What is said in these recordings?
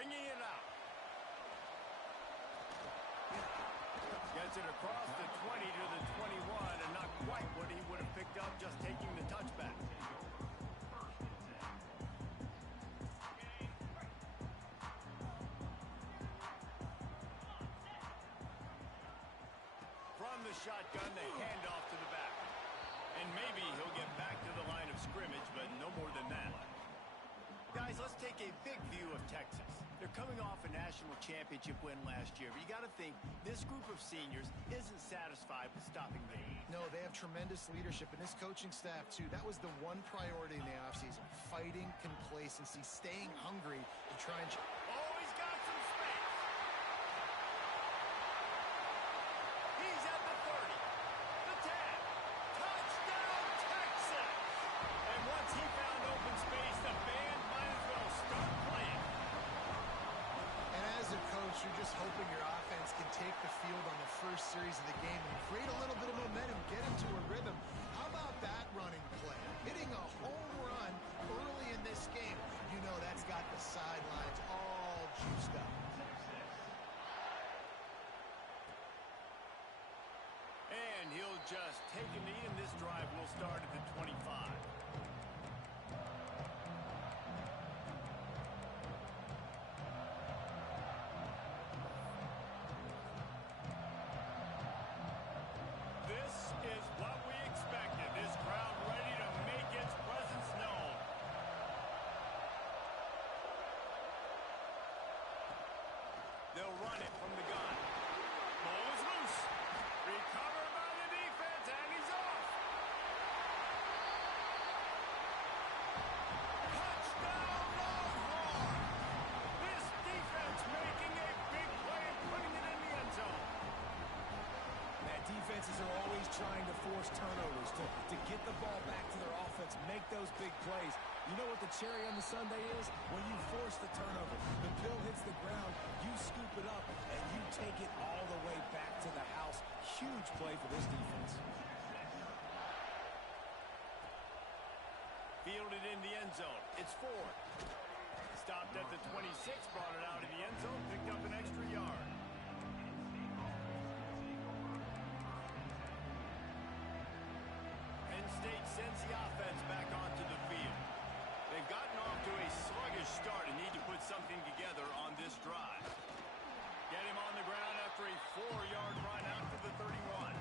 bringing it out. Gets it across the 20 to the 21, and not quite what he would have picked up just taking the touchback. From the shotgun, the handoff to the back. And maybe he'll get back to the line of scrimmage, but no more than that. Guys, let's take a big view of Texas. They're coming off a national championship win last year, but you got to think this group of seniors isn't satisfied with stopping the lead. No, they have tremendous leadership, and this coaching staff, too. That was the one priority in the offseason, fighting complacency, staying hungry to try and... Oh, he's got some space. He's at the 30, the 10. Touchdown, Texas! And once he found open space, the band might as well start playing. And as a coach, you're just hoping your offense can take the field on the first series of the game and create a little bit of momentum, get into a rhythm. How about that running play? Hitting a home run early in this game. You know that's got the sidelines all juiced up. And he'll just take a knee, and this drive will start at the 25. Is what we expected. This crowd ready to make its presence known. They'll run it from the gun. Ball is loose. Recovered by the defense, and he's off. Touchdown, Longhorn! This defense making a big play and putting it in the end zone. Defenses are always trying to force turnovers to get the ball back to their offense, make those big plays. You know what the cherry on the sundae is? When you force the turnover, the pill hits the ground, you scoop it up, and you take it all the way back to the house. Huge play for this defense. Fielded in the end zone. It's Ford. Stopped at the 26, brought it out of the end zone, picked up an extra yard. Penn State sends the offense back onto the field. They've gotten off to a sluggish start and need to put something together on this drive. Get him on the ground after a 4-yard run out to the 31.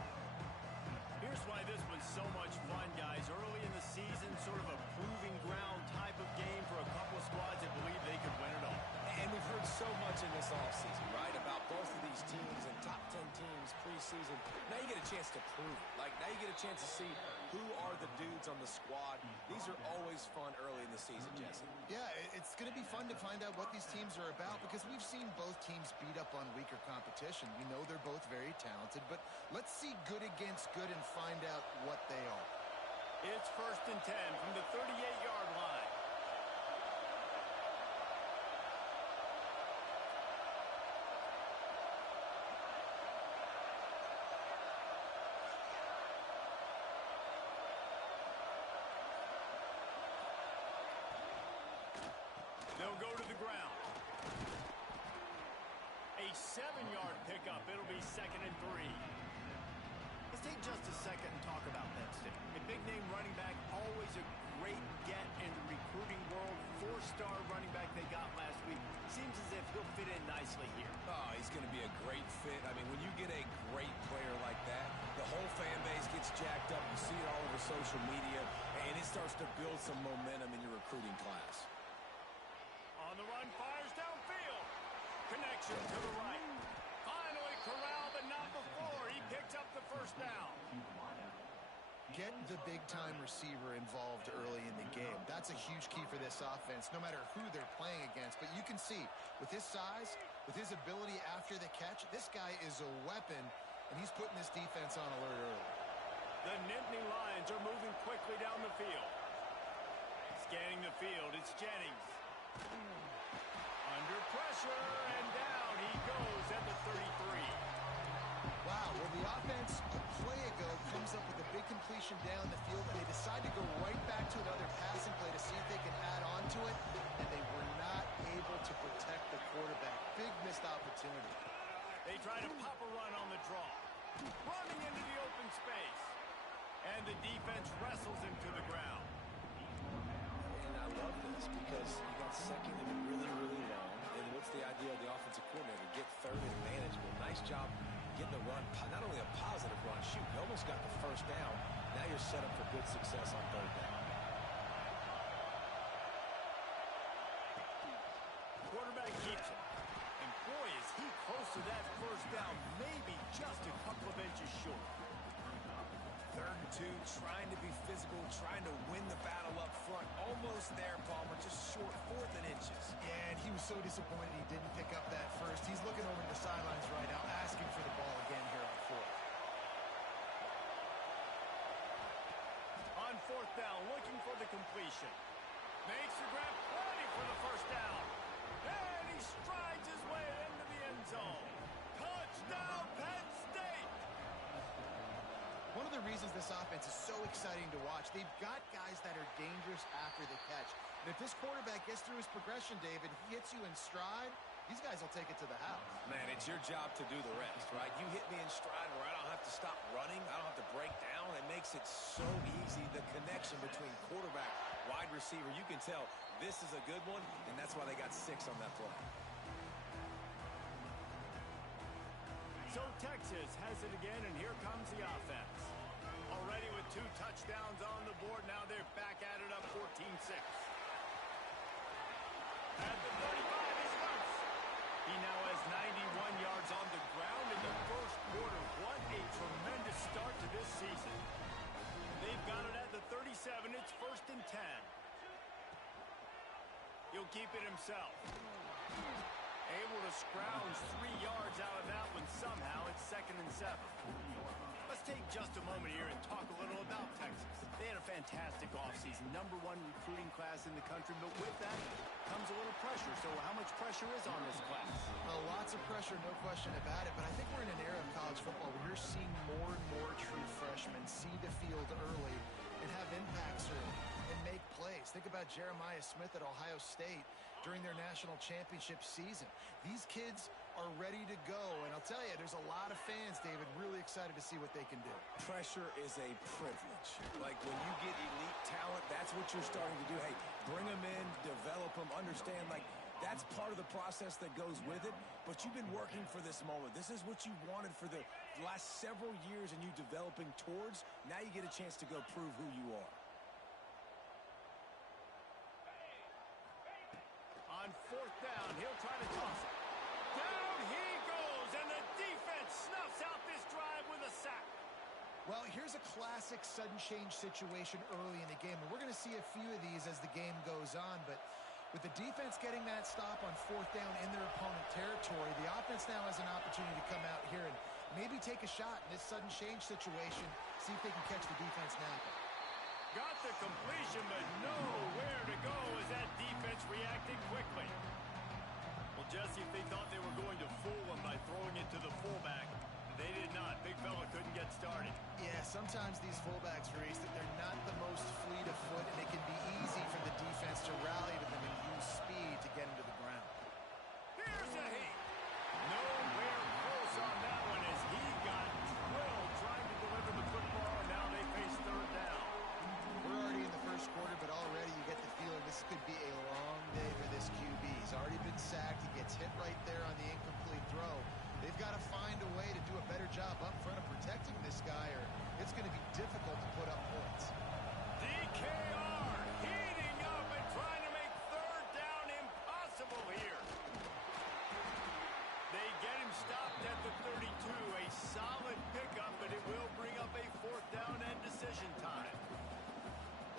Here's why this was so much fun, guys. Early in the season, sort of a proving ground type of game for a couple of squads that believe they could win it all. And we've heard so much in this offseason, right, about both of these teams and top 10 teams preseason. Now you get a chance to prove it. Like, now you get a chance to see who are the dudes on the squad. These are always fun early in the season, Jesse. Yeah, it's going to be fun to find out what these teams are about because we've seen both teams beat up on weaker competition. We know they're both very talented, but let's see good against good and find out what they are. It's 1st and 10 from the 38-yard line. They'll go to the ground. A 7-yard pickup. It'll be 2nd and 3. Let's take just a second and talk about Penn State. A big-name running back, always a great get in the recruiting world. 4-star running back they got last week. Seems as if he'll fit in nicely here. Oh, he's going to be a great fit. I mean, when you get a great player like that, the whole fan base gets jacked up. You see it all over social media, and it starts to build some momentum in your recruiting class. On the run, fires downfield. Connection to the right. Finally corralled, but not before. He picks up the first down. Get the big-time receiver involved early in the game. That's a huge key for this offense, no matter who they're playing against. But you can see, with his size, with his ability after the catch, this guy is a weapon, and he's putting this defense on alert early. The Nittany Lions are moving quickly down the field. Scanning the field, it's Jennings. Under pressure, and down he goes at the 33. Wow, well, the offense a play ago comes up with a big completion down the field, and they decide to go right back to another passing play to see if they can add on to it, and they were not able to protect the quarterback. Big missed opportunity. They try to pop a run on the draw. Running into the open space. And the defense wrestles him to the ground. And I love this because you got second and really, really long. And what's the idea of the offensive coordinator? Get third and manageable. Nice job getting the run. Not only a positive run, shoot, you almost got the first down. Now you're set up for good success on third down. Quarterback keeps it. And boy, is he close to that first down. Maybe just a couple of inches short. 3rd and 2, trying to be physical, trying to win the battle up front. Almost there, Palmer, just short, 4th and inches. Yeah, and he was so disappointed he didn't pick up that first. He's looking over to the sidelines right now, asking for the ball again here on 4th. On 4th down, looking for the completion. Makes the grab, ready for the first down. And he strides his way into the end zone. Touchdown, Penn State! One of the reasons this offense is so exciting to watch, they've got guys that are dangerous after the catch. And if this quarterback gets through his progression, David, he hits you in stride, these guys will take it to the house. Man, it's your job to do the rest, right? You hit me in stride where I don't have to stop running. I don't have to break down. It makes it so easy. The connection between quarterback, wide receiver, you can tell this is a good one, and that's why they got 6 on that play. So Texas has it again, and here comes the offense. Already with 2 touchdowns on the board, now they're back at it up 14-6. At the 35, he's loose. He now has 91 yards on the ground in the first quarter. What a tremendous start to this season. They've got it at the 37. It's 1st and 10. He'll keep it himself. Able to scrounge 3 yards out of that one somehow. It's 2nd and 7. Let's take just a moment here and talk a little about Texas. They had a fantastic offseason, #1 recruiting class in the country, but with that comes a little pressure. So how much pressure is on this class? Well, lots of pressure, no question about it, but I think we're in an era of college football where you're seeing more and more true freshmen see the field early and have impacts early and make plays. Think about Jeremiah Smith at Ohio State during their national championship season. These kids are ready to go, and I'll tell you, there's a lot of fans, David, really excited to see what they can do. Pressure is a privilege. Like when you get elite talent, that's what you're starting to do. Hey, bring them in, develop them, understand, like that's part of the process that goes with it, but you've been working for this moment. This is what you wanted for the last several years and you developing towards. Now you get a chance to go prove who you are. On 4th down, he'll try to toss it. Down he goes, and the defense snuffs out this drive with a sack. Well, here's a classic sudden change situation early in the game, and we're going to see a few of these as the game goes on, but with the defense getting that stop on 4th down in their opponent territory, the offense now has an opportunity to come out here and maybe take a shot in this sudden change situation, see if they can catch the defense napping. Got the completion, but nowhere to go as that defense reacted quickly. Well, Jesse, if they thought they were going to fool him by throwing it to the fullback, they did not. Big fella couldn't get started. Yeah, sometimes these fullbacks, Reese, that they're not the most fleet of foot, and it can be easy for the defense to rally to them and use speed to get into the ground. Here's a heat. Nowhere close on that one as he got drilled trying to deliver the football, and now they face 3rd down. We're already in the first quarter, but already you get the feeling this could be a long day for this QB. He's already been sacked. He gets hit right there on the incomplete throw. They've got to find a way to do a better job up front of protecting this guy, or it's going to be difficult to put up points. DKR heating up and trying to make 3rd down impossible here. They get him stopped at the 32. A solid pickup, but it will bring up a 4th down and decision time.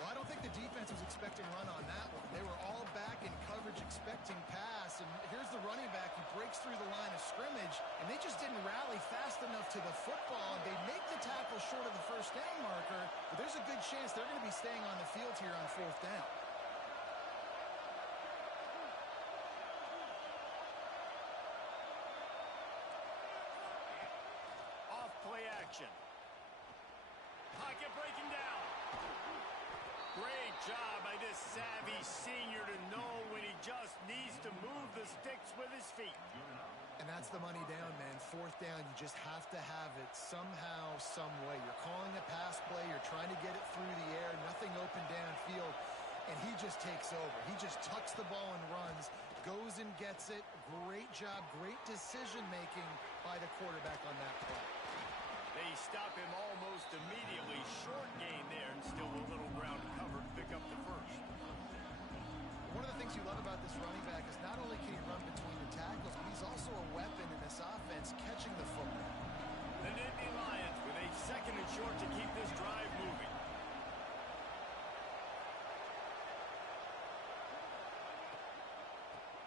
Well, I don't think the defense was expecting run on that one. They were all back in coverage expecting pass, and here's the running back. He breaks through the line of scrimmage, and they just didn't rally fast enough to the football. They make the tackle short of the first down marker, but there's a good chance they're going to be staying on the field here on 4th down. Off play action. Pocket breaking down. Great job by this savvy senior to know when he just needs to move the sticks with his feet. And that's the money down, man. Fourth down, you just have to have it somehow, some way. You're calling a pass play. You're trying to get it through the air. Nothing open downfield. And he just takes over. He just tucks the ball and runs, goes and gets it. Great job, great decision-making by the quarterback on that play. They stop him almost immediately. Short gain there and still a little ground to cover to pick up the first. One of the things you love about this running back is not only can he run between the tackles, but he's also a weapon in this offense catching the football. The Nittany Lions with a second and short to keep this drive moving.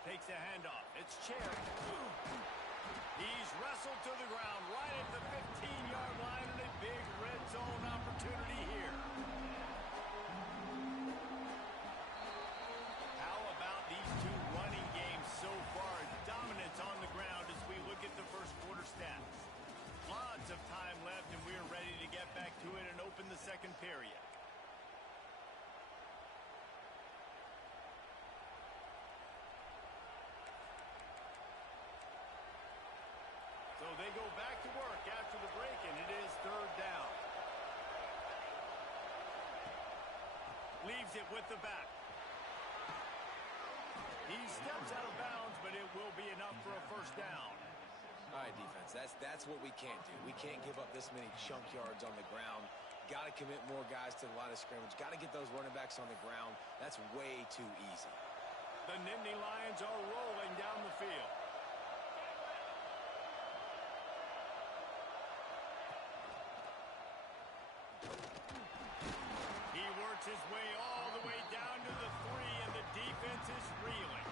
Takes a handoff. It's Cherry. He's wrestled to the ground right at the 15-yard line and a big red zone opportunity here. How about these two running games so far? Dominance on the ground as we look at the first quarter stats. Lots of time left and we're ready to get back to it and open the second period. So they go back to work after the break, and it is third down. Leaves it with the back. He steps out of bounds, but it will be enough for a first down. All right, defense, that's what we can't do. We can't give up this many chunk yards on the ground. Got to commit more guys to the line of scrimmage. Got to get those running backs on the ground. That's way too easy. The Nittany Lions are rolling down the field. He works his way all the way down to the 3, and the defense is reeling.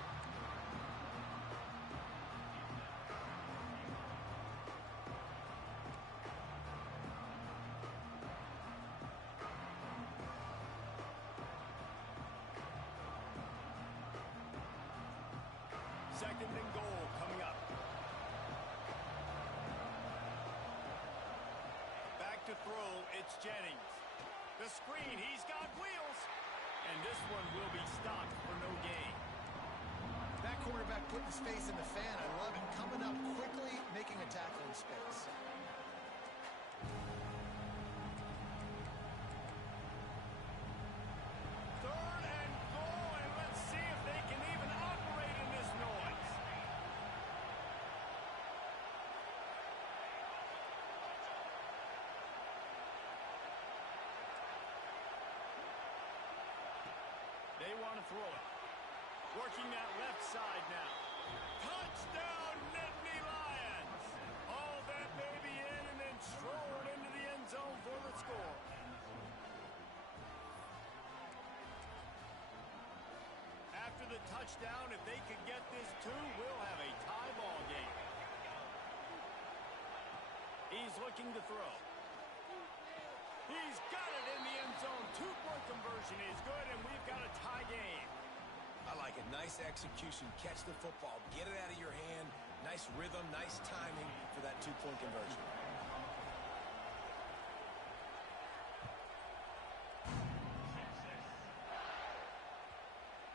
Second and goal coming up. Back to throw, it's Jennings. The screen, he's got wheels. And this one will be stopped for no gain. That quarterback putting his face in the fan, I love it. Coming up quickly, making a tackle in space. Third and goal, and let's see if they can even operate in this noise. They want to throw it. Working that left side now. Touchdown, Nittany Lions! All that baby in and then strolled into the end zone for the score. After the touchdown, if they could get this too, we'll have a tie ball game. He's looking to throw. He's got it in the end zone. Two-point conversion is good, and we've got a tie game. I like it. Nice execution. Catch the football. Get it out of your hand. Nice rhythm, nice timing for that two-point conversion.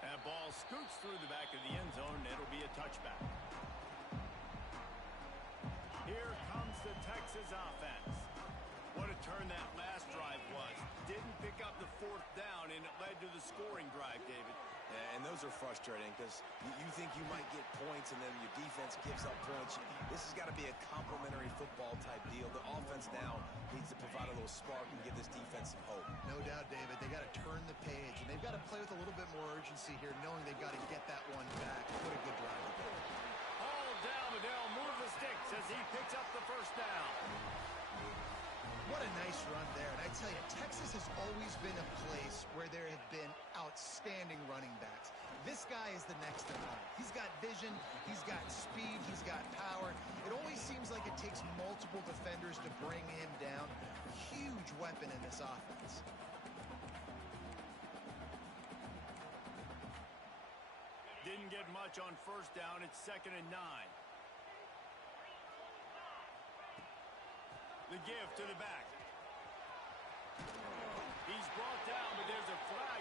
That ball scoots through the back of the end zone, and it'll be a touchback. Here comes the Texas offense. What a turn that last drive was. Didn't pick up the fourth down, and it led to the scoring drive, David. Yeah, and those are frustrating because you think you might get points and then your defense gives up points. This has got to be a complementary football type deal. The offense now needs to provide a little spark and give this defense some hope. No doubt, David. They got to turn the page, and they've got to play with a little bit more urgency here, knowing they've got to get that one back. What a good drive together. All down, but they'll move the sticks as he picks up the first down. What a nice run there. And I tell you, Texas has always been a place where there have been outstanding running backs. This guy is the next in line. He's got vision, he's got speed, he's got power. It always seems like it takes multiple defenders to bring him down. Huge weapon in this offense. Didn't get much on first down. It's 2nd and 9. The give to the back. He's brought down, but there's a flag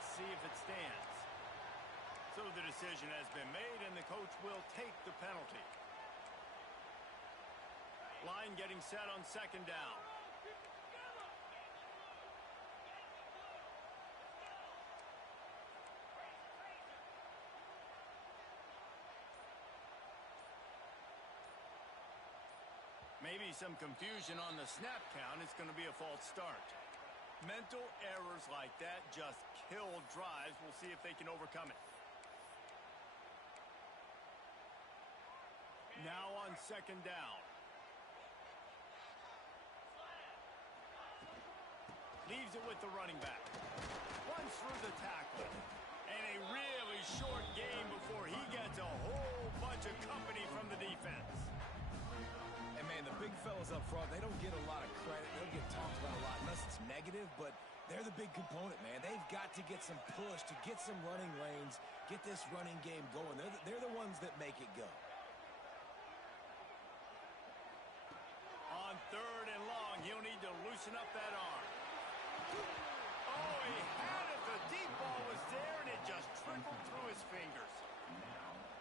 Let's see if it stands. So the decision has been made, and the coach will take the penalty. Line getting set on second down. Maybe some confusion on the snap count. It's going to be a false start. Mental errors like that just kill drives. We'll see if they can overcome it. Now on second down. Leaves it with the running back. Runs through the tackle. And a really short game before he gets a whole bunch of company from the defense. And, man, the big fellas up front, they don't get a lot of credit. They'll get talked about a lot unless it's negative, but they're the big component, man. They've got to get some push, to get some running lanes, get this running game going. They're the ones that make it go. On third and long, he'll need to loosen up that arm. Oh, he had it. The deep ball was there, and it just trickled through his fingers.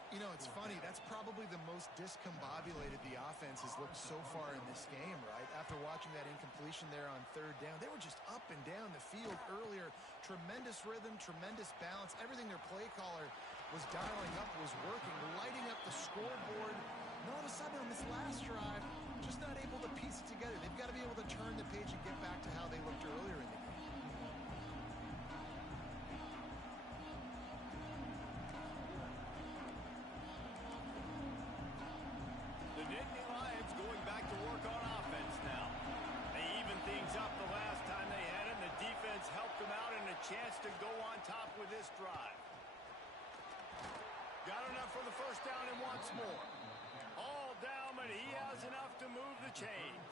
You know, it's funny. That's probably the most discombobulated the offense has looked so far in this game, right? After watching that incompletion there on third down, they were just up and down the field earlier. Tremendous rhythm, tremendous balance. Everything their play caller was dialing up was working, lighting up the scoreboard. And all of a sudden on this last drive, just not able to piece it together. They've got to be able to turn the page and get back to how they looked earlier in the game. The Nittany Lions going back to work on offense now. They evened things up the last time they had it, and the defense helped them out and a chance to go on top with this drive. Got enough for the first down and wants more. All down, but he has enough to move the chains.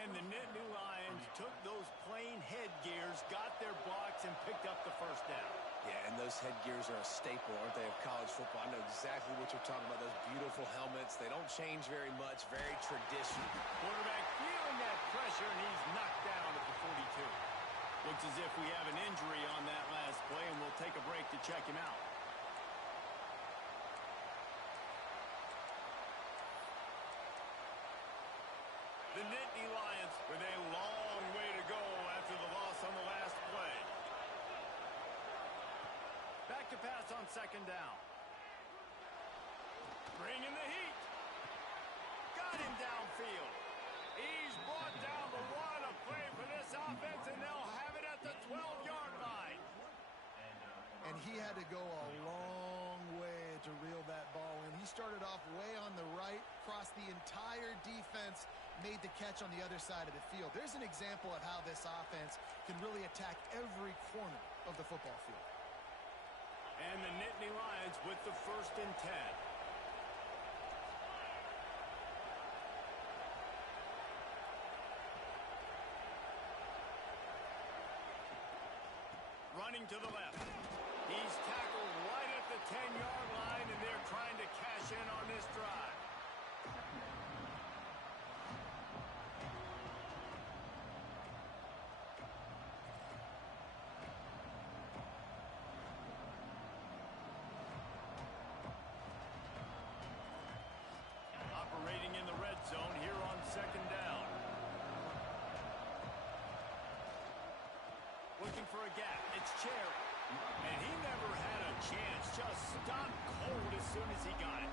And the Nittany Lions took those plain headgears, got their blocks, and picked up the first down. Yeah, and those headgears are a staple, aren't they, of college football? I know exactly what you're talking about, those beautiful helmets. They don't change very much, very traditional. Quarterback feeling that pressure, and he's knocked down at the 42. Looks as if we have an injury on that last play, and we'll take a break to check him out. The Nittany Lions with a long way to go after the loss on the last play. Back to pass on second down. Bringing the heat. Got him downfield. He's brought down the one. A play for this offense, and they'll have it at the 12-yard line. And he had to go a long way to reel that ball in. He started off way on the right, crossed the entire defense, made the catch on the other side of the field. There's an example of how this offense can really attack every corner of the football field. And the Nittany Lions with the 1st and 10. Running to the left. He's tackled right at the 10-yard line, and they're trying to cash in on this drive. Operating in the red zone here on second down. Looking for a gap. It's Cherry. And he never had a chance. Just stopped cold as soon as he got it.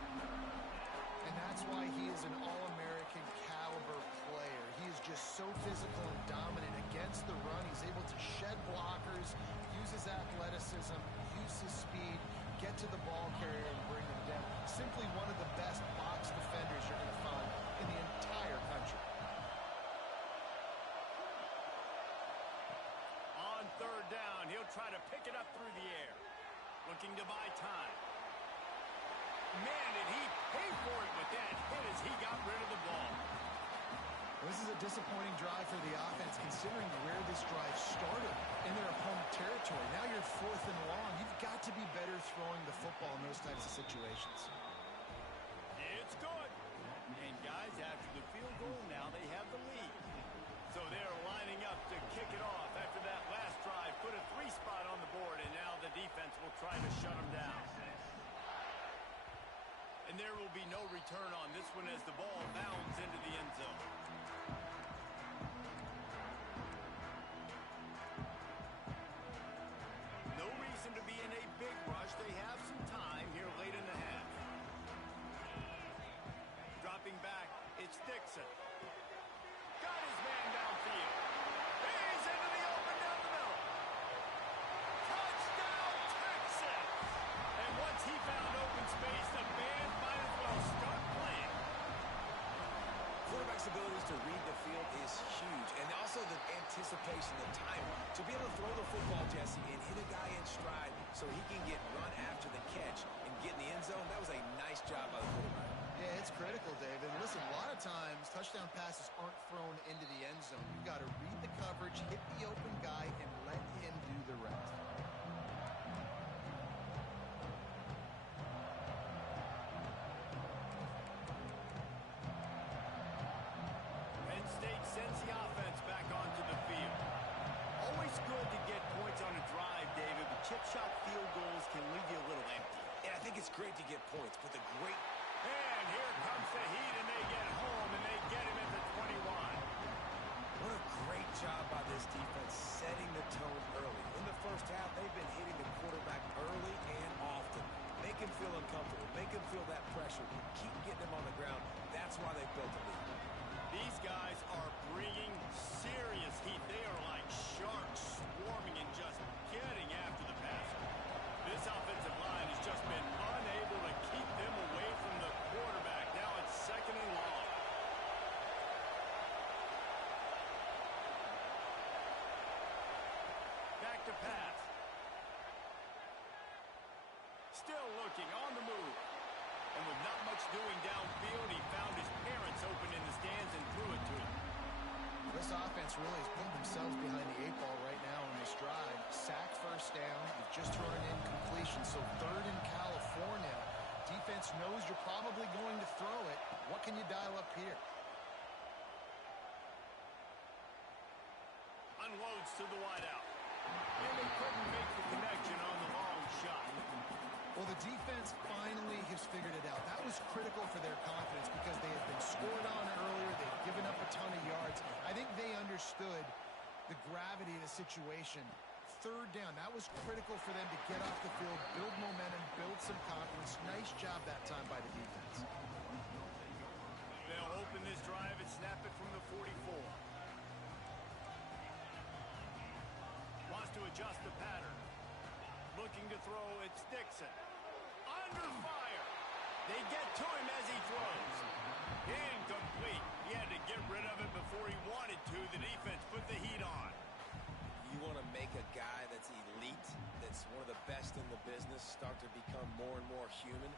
And that's why he is an All-American caliber player. He is just so physical and dominant against the run. He's able to shed blockers, use his athleticism, use his speed, get to the ball carrier and bring him down. Simply one of the best box defenders you're going to find in the entire country. On third down, he'll try to pick it up through the air. Looking to buy time. Man, did he pay for it with that hit as he got rid of the ball. This is a disappointing drive for the offense considering where this drive started in their opponent territory. Now you're 4th and long. You've got to be better throwing the football in those types of situations. It's good. And guys, after the field goal, now they have the lead. So they're lining up to kick it off after that last drive put a 3 spot on the defense will try to shut them down. And there will be no return on this one as the ball bounds into the end zone. No reason to be in a big rush. They have some time here late in the half. Dropping back, it's Dixon. Got his man downfield. He's into the open down the middle. Touchdown, Texas! And once he found open space, the band might as well start playing. Quarterback's abilities to read the field is huge, and also the anticipation, the time to be able to throw the football, Jesse, and hit a guy in stride so he can get run after the catch and get in the end zone. That was a nice job by the quarterback. Yeah, it's critical, David. Listen, a lot of times touchdown passes aren't thrown into the end zone. You've got to read the coverage, hit the open guy, and let him do the rest. Penn State sends the offense back onto the field. Always good to get points on a drive, David, but chip shot field goals can leave you a little empty. Yeah, I think it's great to get points, but the great... And here comes the Heat, and they get home, and they get him at the 21. What a great job by this defense setting the tone early. In the first half, they've been hitting the quarterback early and often. Make him feel uncomfortable. Make him feel that pressure. Keep getting him on the ground. That's why they built the lead. These guys are bringing serious heat. They are like sharks swarming and just getting after the passer. This offensive line has just been unable to keep them away from the quarterback. Now it's second and long. Back to pass. Still looking on the move. And with not much doing downfield, he found his parents open in the stands and threw it to him. This offense really has put themselves behind the 8 ball right now in this drive. Sack first down. You've just thrown an incompletion. So third in California. Defense knows you're probably going to throw it. What can you dial up here? Unloads to the wideout. And they couldn't make the connection on the long shot. Well, the defense finally has figured it out. That was critical for their confidence because they had been scored on earlier. They'd given up a ton of yards. I think they understood the gravity of the situation. Third down, that was critical for them to get off the field, build momentum, build some confidence. Nice job that time by the defense. They'll open this drive and snap it from the 44. Wants to adjust the pattern. Looking to throw, it's Dixon. Under fire. They get to him as he throws. Incomplete. He had to get rid of it before he wanted to. The defense put the heat on. You want to make a guy that's elite, that's one of the best in the business, start to become more and more human.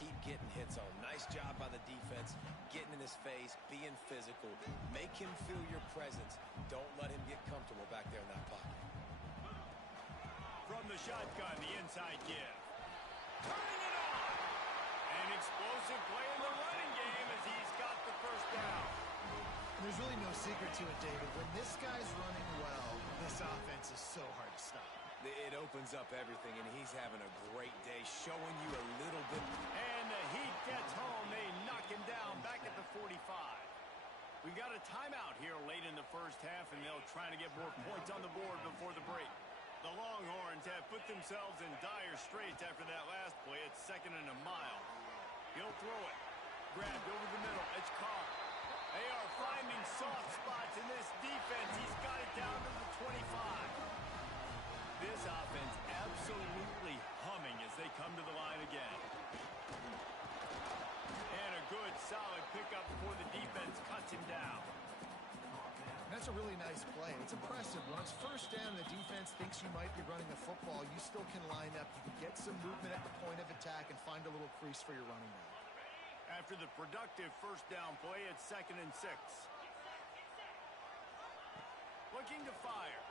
Keep getting hits on him. Nice job by the defense, getting in his face, being physical. Make him feel your presence. Don't let him get comfortable back there in that pocket. From the shotgun, the inside give. Turning it on. An explosive play in the running game as he's got the first down. There's really no secret to it, David. When this guy's running well, this offense is so hard to stop. It opens up everything, and he's having a great day, showing you a little bit. And the Heat gets home. They knock him down back at the 45. We got a timeout here late in the first half, and they'll try to get more points on the board before the break. The Longhorns have put themselves in dire straits after that last play. It's second and a mile. He'll throw it. Grabbed over the middle. It's Carr. They are finding soft spots in this defense. He's got it down to the 25. This offense absolutely humming as they come to the line again. And a good, solid pickup before the defense cuts him down. That's a really nice play. It's impressive. When it's first down and the defense thinks you might be running the football, you still can line up. You can get some movement at the point of attack and find a little crease for your running back. After the productive first down play, it's second and 6. Looking to fire.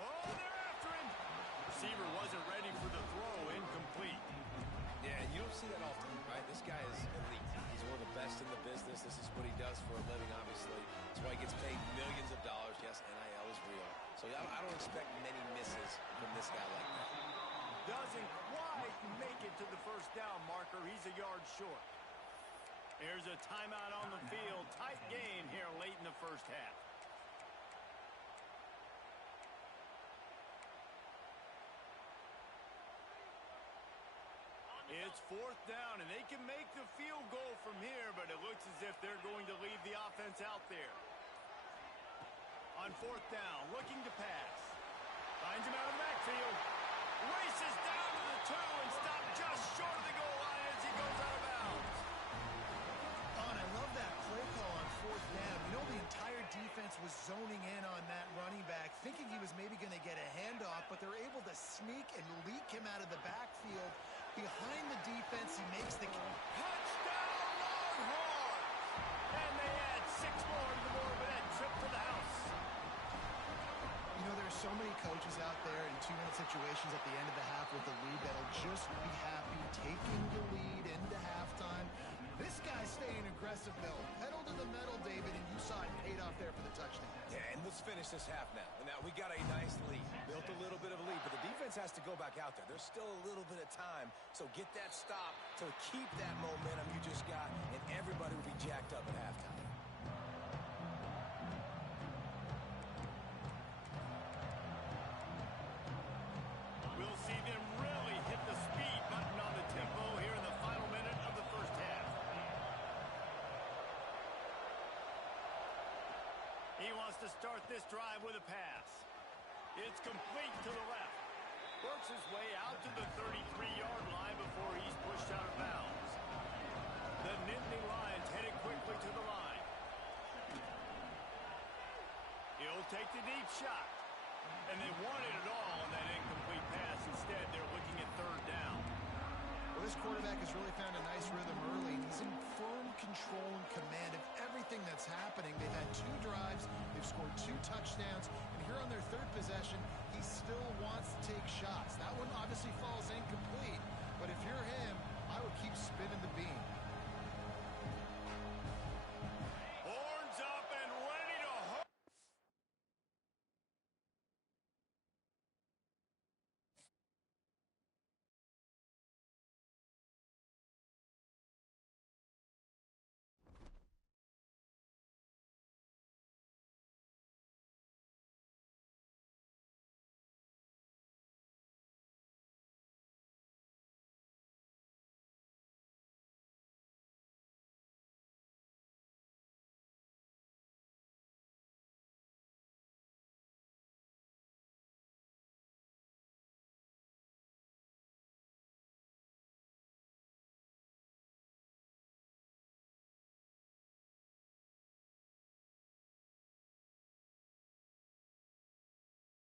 Oh, they're after him. Receiver wasn't ready for the throw. Incomplete. Yeah, you don't see that often, right? This guy is elite. He's one of the best in the business. This is what he does for a living, obviously. That's why he gets paid millions of dollars. Yes, NIL is real. So I don't expect many misses from this guy like that. Doesn't quite make it to the first down marker. He's a yard short. Here's a timeout on the field. Tight game here late in the first half. It's fourth down, and they can make the field goal from here, but it looks as if they're going to leave the offense out there. On fourth down, looking to pass. Finds him out of the backfield. Races down to the 2 and stopped just short of the goal line as he goes out of bounds. And I love that play call on fourth down. You know, the entire defense was zoning in on that running back, thinking he was maybe going to get a handoff, but they're able to sneak and leak him out of the backfield. Behind the defense, he makes the touchdown Longhorns! And they add 6 more to the board with that trip to the house. You know, there's so many coaches out there in 2-minute situations at the end of the half with the lead that'll just be happy taking the lead into halftime. This guy's staying aggressive, though. Pedal to the metal, David, and you saw it paid off there for the touchdown. Yeah, and let's finish this half now. Now, we got a nice lead. Built a little bit of a lead, but the defense has to go back out there. There's still a little bit of time, so get that stop to keep that momentum you just got, and everybody will be jacked up at halftime. We'll see them really hit the speed button on the tempo here in the final minute of the first half. He wants to start this drive with a pass. It's complete to the left. Works his way out to the 33-yard line before he's pushed out of bounds. The Nittany Lions headed quickly to the line. He'll take the deep shot. And they wanted it all on that incomplete pass. Instead, they're looking at third down. Well, this quarterback has really found a nice rhythm early. He's in firm control and command of everything that's happening. They've had 2 drives. They've scored 2 touchdowns. And here on their third possession, he still wants to take shots. That one obviously falls incomplete. But if you're him, I would keep spinning the beam.